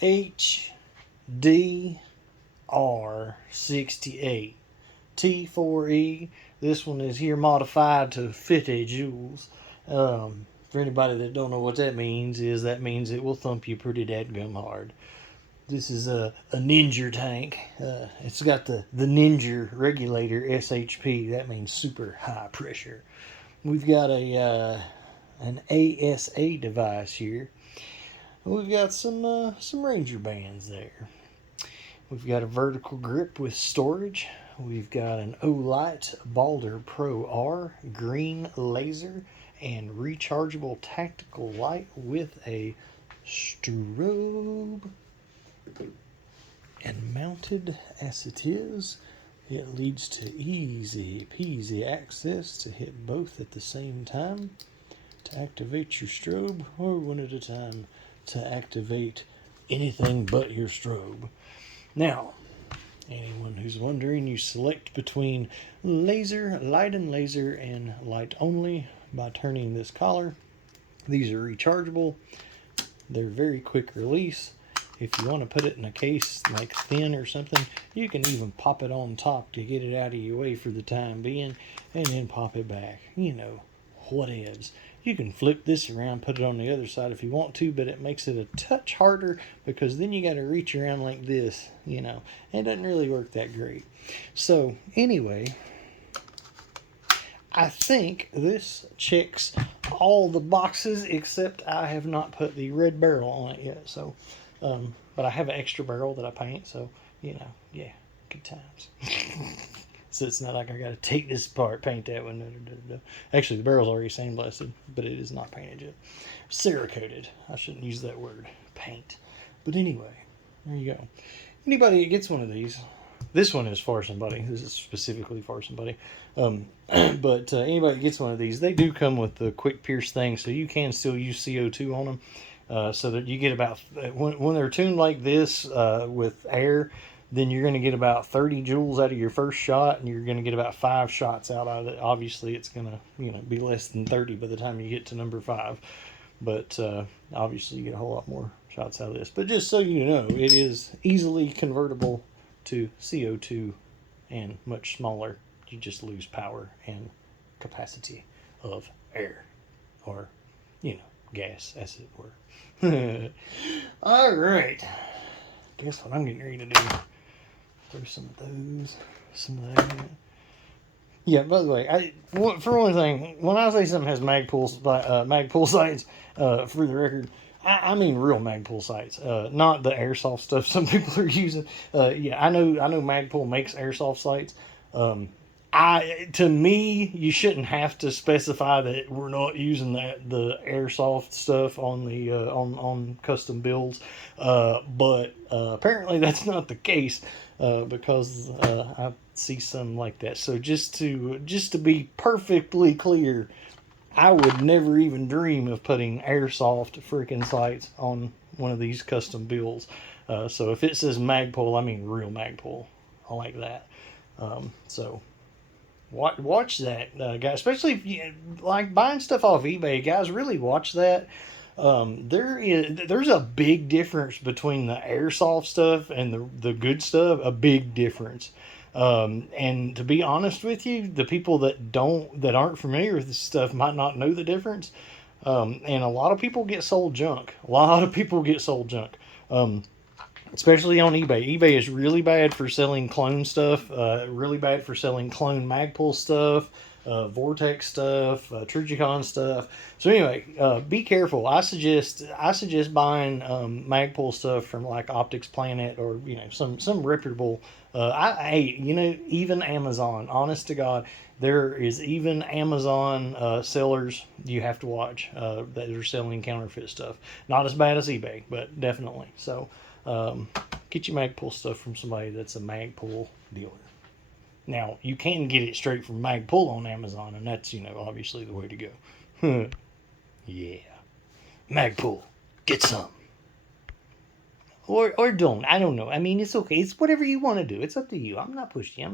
HDR68 T4E. This one is here modified to 50 joules. For anybody that don't know what that means, that means it will thump you pretty dadgum hard. This is a Ninja tank. It's got the Ninja regulator SHP. That means super high pressure. We've got an ASA device here. We've got some Ranger bands there. We've got a vertical grip with storage. We've got an Olight Baldr Pro R green laser and rechargeable tactical light with a strobe. And mounted as it is, it leads to easy peasy access to hit both at the same time, to activate your strobe, or one at a time to activate anything but your strobe. Now, anyone who's wondering, you select between laser, light and laser, and light only by turning this collar. These are rechargeable. They're very quick release. If you want to put it in a case like thin or something, you can even pop it on top to get it out of your way for the time being, and then pop it back. You know, whatevs. You can flip this around, put it on the other side if you want to, but it makes it a touch harder because then you got to reach around like this, you know. It doesn't really work that great. So anyway, I think this checks all the boxes except I have not put the red barrel on it yet. So, but I have an extra barrel that I paint, so you know, yeah, good times. So it's not like I got to take this apart, paint that one. Actually, the barrel's already sandblasted, but it is not painted yet. Cerakoted. I shouldn't use that word, paint. But anyway, there you go. Anybody that gets one of these, this one is for somebody. This is specifically for somebody. But anybody that gets one of these, they do come with the quick pierce thing, so you can still use CO2 on them. So that you get about, when they're tuned like this with air, then you're going to get about 30 joules out of your first shot, and you're going to get about 5 shots out of it. Obviously, it's going to be less than 30 by the time you get to number 5. But obviously, you get a whole lot more shots out of this. But just so you know, it is easily convertible to CO2 and much smaller. You just lose power and capacity of air, or, gas, as it were. All right. Guess what I'm getting ready to do? Throw some of those, some of that. Yeah, by the way, for one thing, when I say something has Magpul sights, for the record, I mean real Magpul sights, not the airsoft stuff some people are using. Yeah, I know Magpul makes airsoft sights. To me, you shouldn't have to specify that we're not using the airsoft stuff on the on custom builds, but apparently that's not the case, because I see some like that. So just to be perfectly clear, I would never even dream of putting airsoft freaking sights on one of these custom builds. So if it says Magpul, I mean real Magpul. I like that. So. Watch that, guys. Especially if you like buying stuff off eBay, guys. Really watch that. There's a big difference between the airsoft stuff and the good stuff. A big difference. And to be honest with you, the people that aren't familiar with this stuff might not know the difference. And a lot of people get sold junk. Especially on eBay. eBay is really bad for selling clone stuff, really bad for selling clone Magpul stuff, Vortex stuff, Trigicon stuff. So anyway, be careful. I suggest buying Magpul stuff from like Optics Planet, or some reputable. Even Amazon. Honest to God, there is even Amazon sellers you have to watch that are selling counterfeit stuff. Not as bad as eBay, but definitely. So. Get your Magpul stuff from somebody that's a Magpul dealer. Now, you can get it straight from Magpul on Amazon, and that's, obviously the way to go. Yeah. Magpul, get some. Or don't. I don't know. I mean, it's okay. It's whatever you want to do. It's up to you. I'm not pushing you.